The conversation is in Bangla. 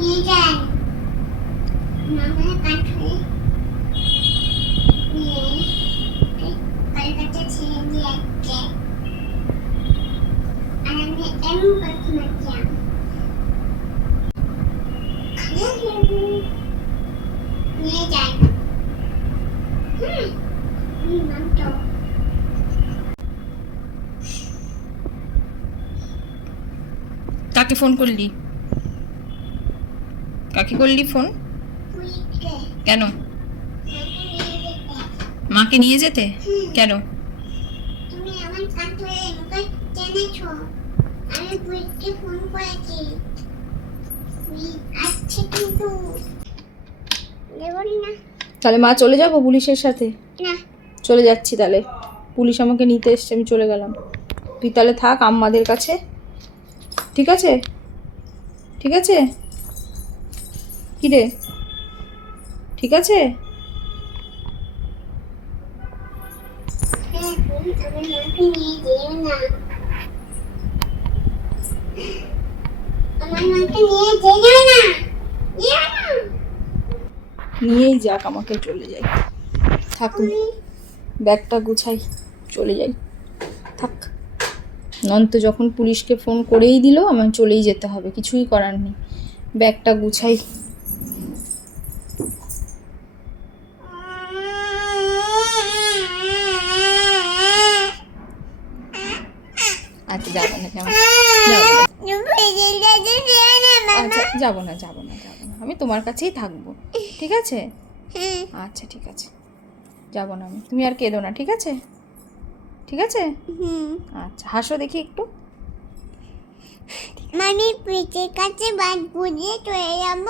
নিয়ে যায় মামার কাছে কাকে ফোন করলি? কাকে করলি ফোন? কেন? মাকে নিয়ে যেতে? মাকে নিয়ে যেতে কেন তাহলে মা চলে যাব পুলিশের সাথে? চলে যাচ্ছি তাহলে। পুলিশ আমাকে নিতে এসছে আমি চলে গেলাম। তুই তাহলে থাক আম্মাদের কাছে। ঠিক আছে? ঠিক আছে? কি রে? ঠিক আছে? নিয়েই যাক, আমাকে চলে যাই। থাকুন ব্যাগটা গুছাই, চলে যাই। থাক। নন্ত যখন পুলিশকে ফোন করেই দিল আমার চলেই যেতে হবে কিছুই করার নেই। ব্যাগটা গুছাই। আচ্ছা যাব না যাব না, যাব না। আচ্ছা যাব না যাব না যাব না। আমি তোমার কাছেই থাকব ঠিক আছে? আচ্ছা ঠিক আছে। যাব না আমি। তুমি আর কেঁদো না ঠিক আছে? ঠিক আছে? আচ্ছা হাসো দেখি একটু। মানে পিচের কাছে বাদ বুঝিয়ে চলে যাব।